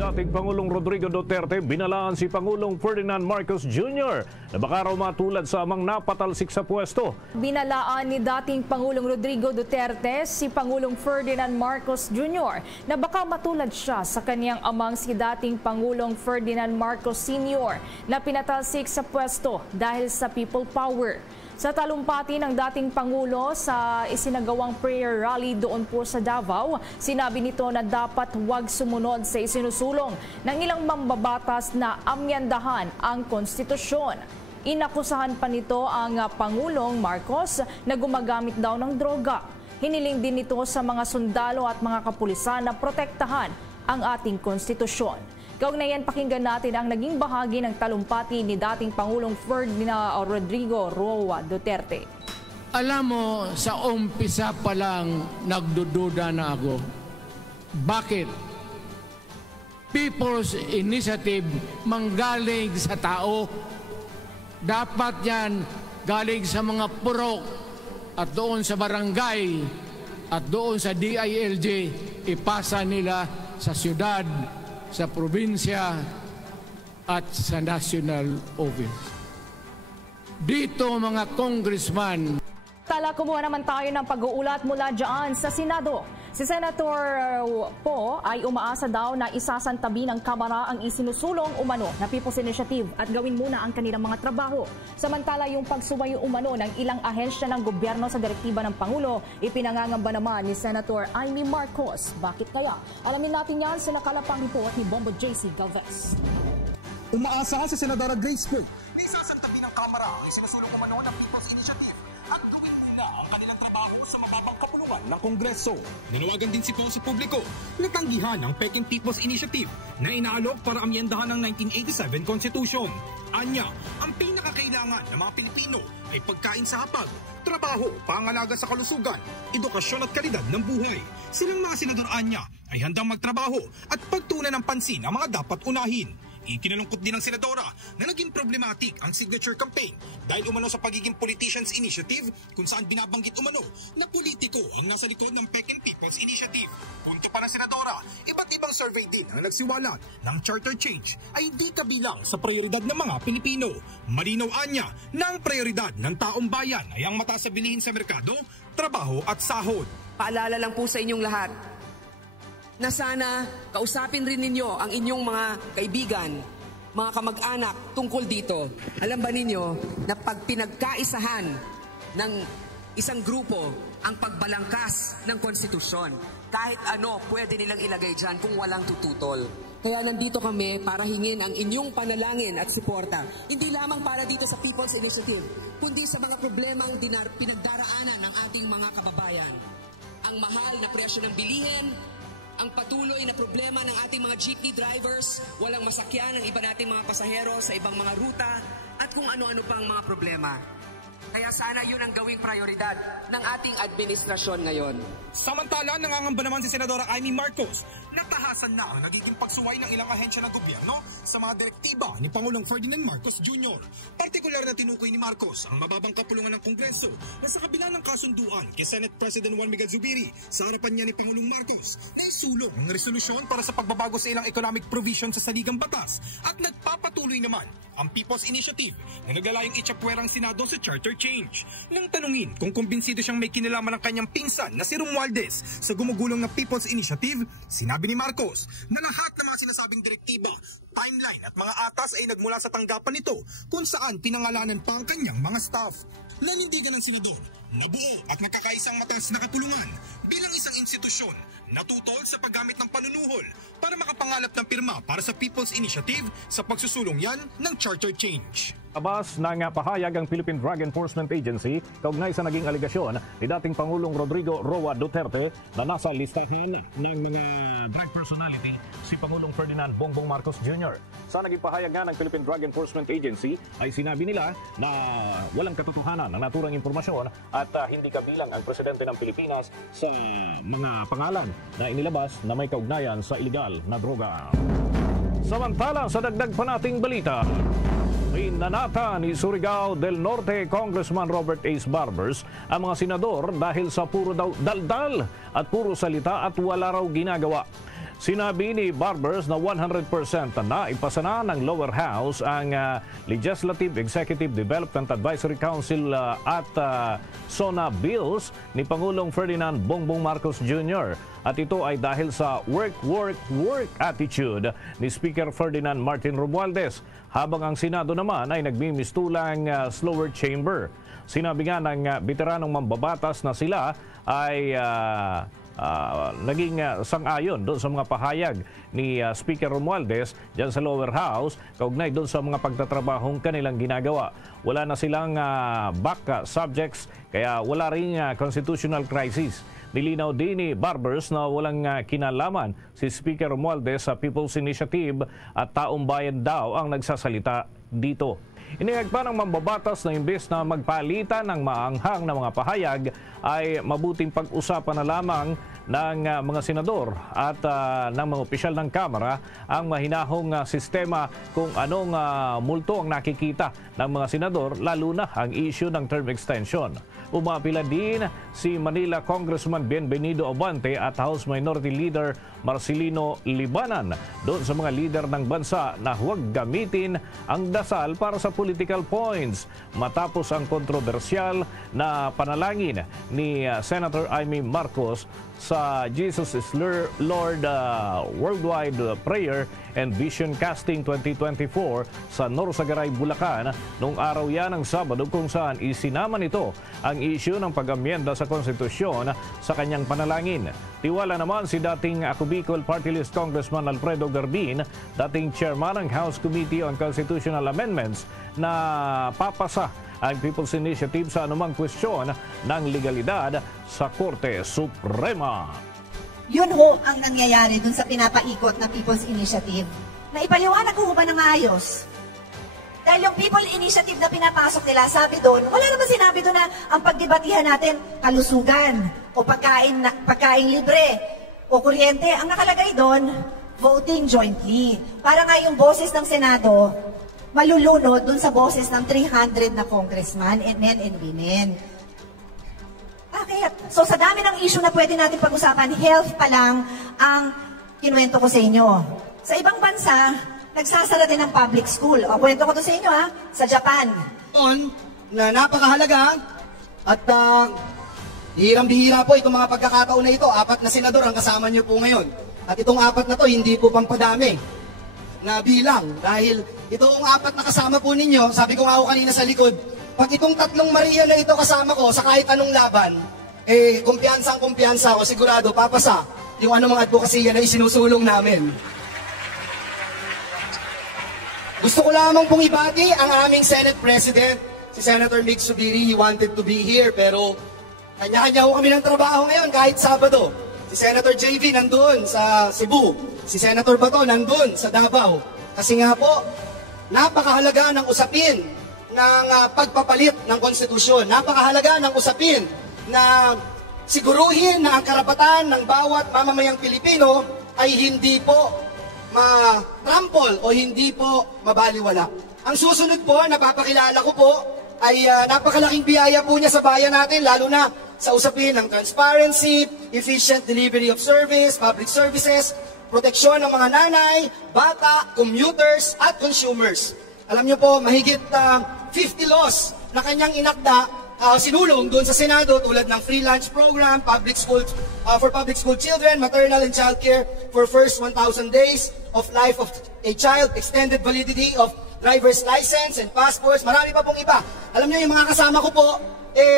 Dating Pangulong Rodrigo Duterte, binalaan si Pangulong Ferdinand Marcos Jr. na baka raw matulad sa amang napatalsik sa pwesto. Binalaan ni dating Pangulong Rodrigo Duterte si Pangulong Ferdinand Marcos Jr. na baka matulad siya sa kanyang amang si dating Pangulong Ferdinand Marcos Sr. na pinatalsik sa pwesto dahil sa people power. Sa talumpati ng dating Pangulo sa isinagawang prayer rally doon po sa Davao, sinabi nito na dapat huwag sumunod sa isinusulong ng ilang mambabatas na amyandahan ang konstitusyon. Inakusahan pa nito ang Pangulong Marcos na gumagamit daw ng droga. Hiniling din nito sa mga sundalo at mga kapulisan na protektahan ang ating konstitusyon. Kaugnayan, pakinggan natin ang naging bahagi ng talumpati ni dating Pangulong Ferdinand Rodrigo Roa Duterte. Alam mo, sa umpisa pa lang nagdududa na ako. Bakit? People's Initiative manggaling sa tao. Dapat yan galing sa mga purok at doon sa barangay at doon sa DILG, ipasa nila sa syudad, sa probinsya at sa national office. Dito mga congressman. Tala, kumuha naman tayo ng pag-uulat mula dyan sa Senado. Si Senator Po ay umaasa daw na isasantabi ng Kamara ang isinusulong umano na People's Initiative at gawin muna ang kanilang mga trabaho. Samantala, yung pagsuway umano ng ilang ahensya ng gobyerno sa direktiba ng Pangulo, ipinangangamba naman ni Senator Amy Marcos. Bakit kaya? Alamin natin yan sa nakalapang report ni Bombo JC Galvez. Umaasa sa Senadora Grace Poe na isasantabi ng Kamara ang isinusulong umano ng People's Initiative at gawin muna ang kanilang trabaho sa mababang kapulungan ng Kongreso. Nanawagan din si Poe sa publiko na tanggihan ang Peking People's Initiative na inaalok para amyendahan ng 1987 Constitution. Anya, ang pinakakailangan ng mga Pilipino ay pagkain sa hapag, trabaho, pangalaga sa kalusugan, edukasyon at kalidad ng buhay. Silang mga senador Anya ay handang magtrabaho at pagtuunan ng pansin ang mga dapat unahin. Ikinalungkot din ng senadora na naging problematic ang signature campaign dahil umano sa pagiging Politicians Initiative kung saan binabanggit umano na politiko ang nasa likod ng Peking People's Initiative. Punto pa ng senadora, iba't ibang survey din ang nagsiwalat ng charter change ay hindi kabilang sa prioridad ng mga Pilipino. Malinaw anya na ang prioridad ng taong bayan ay ang mataas na bilihin sa merkado, trabaho at sahod. Paalala lang po sa inyong lahat na sana kausapin rin ninyo ang inyong mga kaibigan, mga kamag-anak tungkol dito. Alam ba ninyo na pag pinagkaisahan ng isang grupo ang pagbalangkas ng konstitusyon, kahit ano pwede nilang ilagay dyan kung walang tututol. Kaya nandito kami para hingin ang inyong panalangin at suporta. Hindi lamang para dito sa People's Initiative, kundi sa mga problemang pinagdaraanan ng ating mga kababayan. Ang mahal na presyo ng bilihin, ang patuloy na problema ng ating mga jeepney drivers, walang masakyan ng iba nating mga pasahero sa ibang mga ruta, at kung ano-ano pang mga problema. Kaya sana yun ang gawing prioridad ng ating administrasyon ngayon. Samantala, nangangamba naman si Senadora Amy Marcos na tahasan na ang nagiging pagsuway ng ilang ahensya ng gobyerno sa mga direktiba ni Pangulong Ferdinand Marcos Jr. Partikular na tinukoy ni Marcos ang mababang kapulungan ng Kongreso na sa kabila ng kasunduan kay Senate President Juan Miguel Zubiri sa harapan niya ni Pangulong Marcos na isulong ang resolusyon para sa pagbabago sa ilang economic provision sa saligang batas at nagpapatuloy naman ang People's Initiative na naglalayong itsapwerang Senado sa charter change. Nang tanungin kung kumbinsido siyang may kinalaman ng kanyang pinsan na si Romualdez sa gumugulong na People's Initiative, sinabi ni Marcos na lahat ng mga sinasabing direktiba, timeline at mga atas ay nagmula sa tanggapan nito kung saan pinangalanan pa ang kanyang mga staff. Nanindigan ng senador na buo at nakakaisang mataas na kapulungan bilang isang institusyon na tutol sa paggamit ng panunuhol para makapangalap ng pirma para sa People's Initiative sa pagsusulong yan ng charter change. Abas ng pahayag ang Philippine Drug Enforcement Agency kaugnay sa naging aligasyon ni dating Pangulong Rodrigo Roa Duterte na nasa listahan ng mga drug personality si Pangulong Ferdinand Bongbong Marcos Jr. Sa naging pahayag nga ng Philippine Drug Enforcement Agency ay sinabi nila na walang katotohanan ng naturang impormasyon at hindi kabilang ang presidente ng Pilipinas sa mga pangalan na inilabas na may kaugnayan sa ilegal na droga. Samantala, sa dagdag pa nating balita, Pinanata ni Surigao del Norte Congressman Robert Ace Barbers ang mga senador dahil sa puro daw daldal at puro salita at wala raw ginagawa. Sinabi ni Barbers na 100% na ipasa na ng lower house ang Legislative Executive Development Advisory Council at SONA bills ni Pangulong Ferdinand Bongbong Marcos Jr. At ito ay dahil sa work attitude ni Speaker Ferdinand Martin Romualdez, habang ang Senado naman ay nagmimistulang slower chamber. Sinabi nga ng veteranong mambabatas na sila ay naging sang-ayon doon sa mga pahayag ni Speaker Romualdez dyan sa lower house kaugnay doon sa mga pagtatrabahong kanilang ginagawa. Wala na silang back subjects, kaya wala ring constitutional crisis. Nilinaw din ni Barbers na walang kinalaman si Speaker Romualdez sa People's Initiative at taong bayan daw ang nagsasalita dito. Inihag pa ng mambabatas na imbes na magpalitan ng maanghang na mga pahayag ay mabuting pag-usapan na lamang ng mga senador at ng mga opisyal ng Kamara ang mahinahong sistema kung anong multo ang nakikita ng mga senador, lalo na ang issue ng term extension. Umapila din si Manila Congressman Bienvenido Abante at House Minority Leader Marcelino Libanan doon sa mga leader ng bansa na huwag gamitin ang dasal para sa political points matapos ang kontrobersyal na panalangin ni Senator Amy Marcos sa Jesus is Lord Worldwide Prayer and Vision Casting 2024 sa Norsagaray, Bulacan noong araw yan ng Sabado, kung saan isinama nito ang issue ng pag-amyenda sa konstitusyon sa kanyang panalangin. Tiwala naman si dating Ako Bicol Party List Congressman Alfredo Garbin, dating chairman ng House Committee on Constitutional Amendments, na papasa ang People's Initiative sa anumang kwestiyon ng legalidad sa Korte Suprema. Yun ho ang nangyayari dun sa pinapaikot ng People's Initiative. Na ipaliwanag ko ba ng maayos? Dahil yung People Initiative na pinapasok nila, sabi doon, wala naman sinabi doon na ang pagdebatihan natin, kalusugan, o pagkain libre, o kuryente. Ang nakalagay doon, voting jointly. Para nga yung boses ng Senado, malulunod dun sa boses ng 300 na congressman and men and women. Bakit? So sa dami ng issue na pwede natin pag-usapan, health pa lang ang kinuwento ko sa inyo. Sa ibang bansa, nagsasara din ng public school. O, kwento ko to sa inyo sa Japan. Na napakahalaga at hirang-bihira po itong mga pagkakataon na ito. 4 na senador ang kasama niyo po ngayon. At itong 4 na to, hindi po pampadami na bilang. Dahil itong 4 na kasama po ninyo, sabi ko nga ako kanina sa likod, pag itong 3 Maria na ito kasama ko sa kahit anong laban, kumpiyansa ako, sigurado papasa yung anumang advokasya na isinusulong namin. Gusto ko lamang pong ibati ang aming Senate President, si Senator Mig Subiri. He wanted to be here, pero kanya-kanya ho kami ng trabaho ngayon kahit Sabado. Si Senator JV nandun sa Cebu, si Senator Bato nandun sa Davao. Kasi nga po, napakahalaga ng usapin ng pagpapalit ng konstitusyon. Napakahalaga ng usapin na siguruhin na ang karapatan ng bawat mamamayang Pilipino ay hindi po ma-trample o hindi po mabaliwala. Ang susunod po, napapakilala ko po, ay napakalaking biyaya po niya sa bayan natin, lalo na sa usapin ng transparency, efficient delivery of service, public services, proteksyon ng mga nanay, bata, commuters, at consumers. Alam niyo po, mahigit 50 laws na kanyang inakda, sinulong doon sa Senado, tulad ng free lunch program, public school for public school children, maternal and child care for first 1,000 days of life of a child, extended validity of driver's license and passports, marami pa pong iba. Alam niyo, yung mga kasama ko po,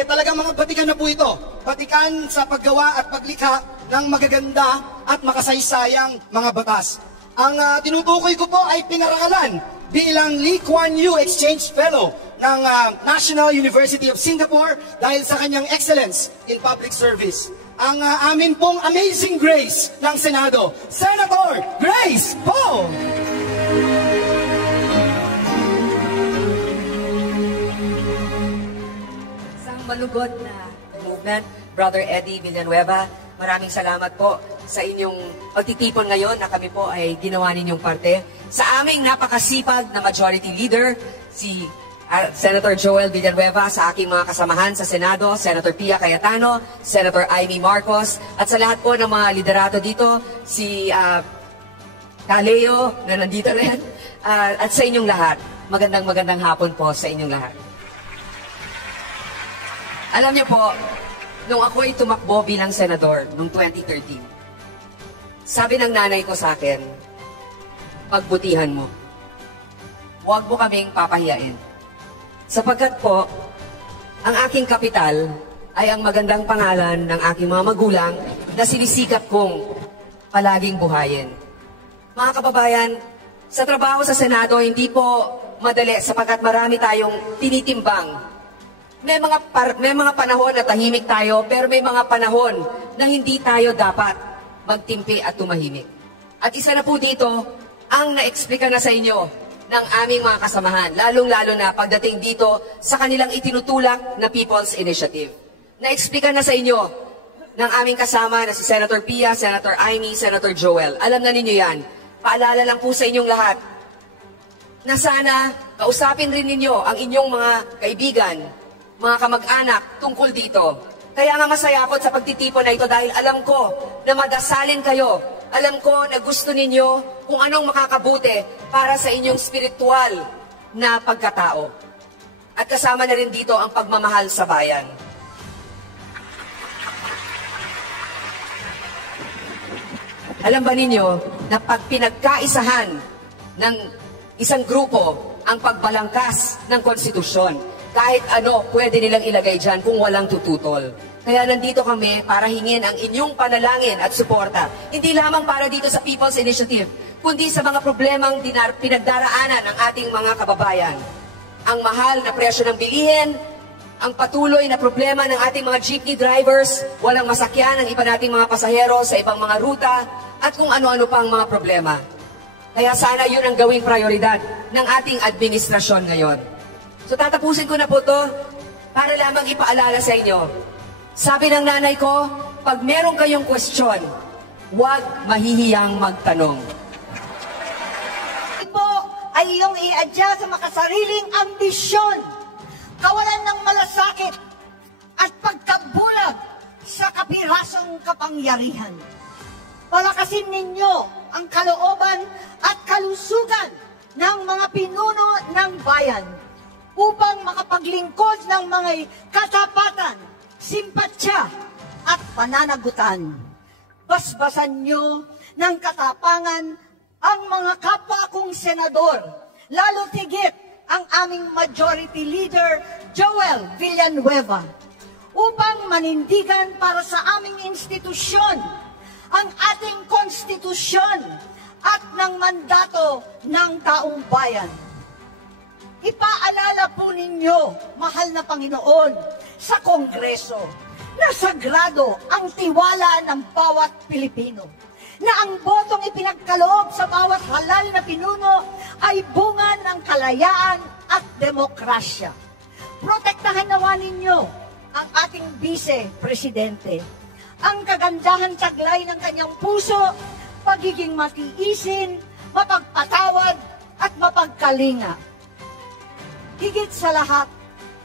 talagang mga batikan na po ito. Batikan sa paggawa at paglikha ng magaganda at makasaysayang mga batas. Ang tinutukoy ko po ay pinarangalan bilang Lee Kuan Yew Exchange Fellow ng National University of Singapore dahil sa kanyang excellence in public service. Ang amin pong amazing grace ng Senado, Senator Grace Poe! Malugod na movement, Brother Eddie Villanueva. Maraming salamat po sa inyong pagtitipon ngayon na kami po ay ginawa ninyong parte. Sa aming napakasipag na majority leader, si Senator Joel Villanueva, sa aking mga kasamahan sa Senado, Senator Pia Cayetano, Senator Amy Marcos, at sa lahat po ng mga liderato dito, si Kaleo na nandito rin, at sa inyong lahat. Magandang hapon po sa inyong lahat. Alam niyo po, nung ako'y tumakbo bilang senador noong 2013, sabi ng nanay ko sa akin, pagbutihan mo. Huwag mo kaming papahiyain. Sapagkat po, ang aking kapital ay ang magandang pangalan ng aking mga magulang na sinisikap kong palaging buhayin. Mga kababayan, sa trabaho sa Senado, hindi po madali sapagkat marami tayong tinitimbang. May mga panahon na tahimik tayo, pero may mga panahon na hindi tayo dapat magtimpi at tumahimik. At isa na po dito, ang na-explica na sa inyo ng aming mga kasamahan, lalong-lalo na pagdating dito sa kanilang itinutulak na People's Initiative. Na-explica na sa inyo ng aming kasama na si Senator Pia, Senator Amy, Senator Joel. Alam na ninyo yan. Paalala lang po sa inyong lahat na sana kausapin rin ninyo ang inyong mga kaibigan, mga kamag-anak tungkol dito. Kaya nga masaya ako sa pagtitipon na ito dahil alam ko na madasalin kayo. Alam ko na gusto ninyo kung anong makakabuti para sa inyong spiritual na pagkatao. At kasama na rin dito ang pagmamahal sa bayan. Alam ba ninyo na pag pinagkaisahan ng isang grupo ang pagbalangkas ng konstitusyon, kahit ano pwede nilang ilagay dyan kung walang tututol. Kaya nandito kami para hingin ang inyong panalangin at suporta. Hindi lamang para dito sa People's Initiative, kundi sa mga problemang pinagdaraanan ng ating mga kababayan. Ang mahal na presyo ng bilihin, ang patuloy na problema ng ating mga jeepney drivers, walang masakyan ang iba nating mga pasahero sa ibang mga ruta, at kung ano-ano pang mga problema. Kaya sana yun ang gawing prioridad ng ating administrasyon ngayon. So tatapusin ko na po to para lamang ipaalala sa inyo. Sabi ng nanay ko, pag meron kayong question, huwag mahihiyang magtanong. Ito ay iyong i-adya sa makasariling ambisyon, kawalan ng malasakit, at pagkabulag sa kapirasong kapangyarihan. Palakasin ninyo ang kalooban at kalusugan ng mga pinuno ng bayan upang makapaglingkod ng mga katapatan, simpatsya at pananagutan. Basbasan nyo ng katapangan ang mga kapwa kong senador, lalo tigit ang aming Majority Leader Joel Villanueva, upang manindigan para sa aming institusyon ang ating konstitusyon at ng mandato ng taong bayan. Ipaalala po ninyo, mahal na Panginoon, sa Kongreso na sagrado ang tiwala ng bawat Pilipino, na ang botong ipinagkaloob sa bawat halal na pinuno ay bunga ng kalayaan at demokrasya. Protektahan nawa ninyo ang ating Vice-Presidente, ang kagandahan taglay ng kanyang puso, pagiging matiisin, mapagpatawad at mapagkalinga. Higit sa lahat,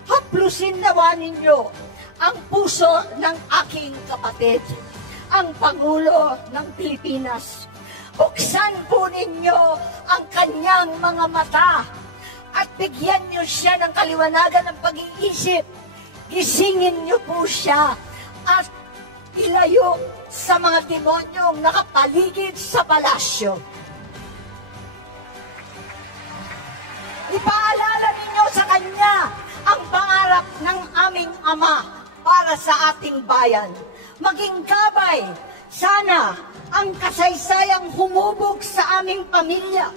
haplusin nawa ninyo ang puso ng aking kapatid, ang Pangulo ng Pilipinas. Buksan po ninyo ang kanyang mga mata at bigyan niyo siya ng kaliwanagan ng pag-iisip. Gisingin niyo po siya at ilayo sa mga demonyong nakapaligid sa palasyo. Ipaalala ninyo sa kanya ang pangarap ng aming Ama para sa ating bayan. Maging gabay, sana ang kasaysayang humubog sa aming pamilya.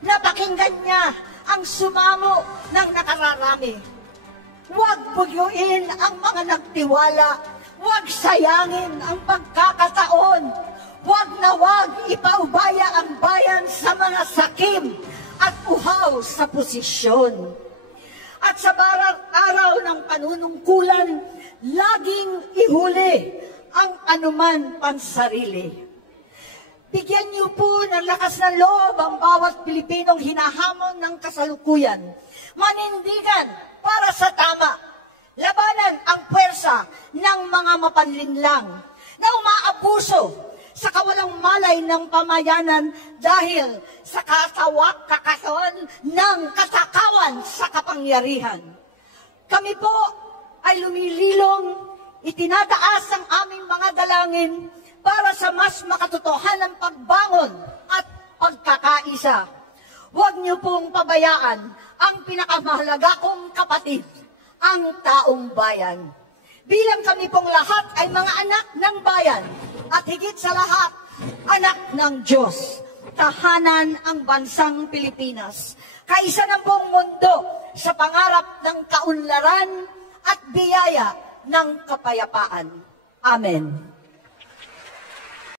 Napakinggan niya ang sumamo ng nakararami. Huwag buyuin ang mga nagtiwala. Huwag sayangin ang pagkakataon. Huwag na huwag ipaubaya ang bayan sa mga sakim at uhaw sa posisyon. At sa bawat araw ng panunungkulan, laging ihuli ang anuman pansarili. Bigyan niyo po ng lakas ng loob ang bawat Pilipinong hinahamon ng kasalukuyan. manindigan para sa tama, labanan ang puwersa ng mga mapanlinlang na umaabuso sa kawalang malay ng pamayanan dahil sa kakasawaan ng kasakawan sa kapangyarihan. Kami po ay lumililong, itinataas ang aming mga dalangin para sa mas makatotohanang pagbangon at pagkakaisa. Huwag niyo pong pabayaan ang pinakamahalaga kong kapatid, ang taong bayan. Bilang kami pong lahat ay mga anak ng bayan at higit sa lahat, anak ng Diyos. Tahanan ang bansang Pilipinas. Kaisa ng buong mundo sa pangarap ng kaunlaran at biyaya ng kapayapaan. Amen.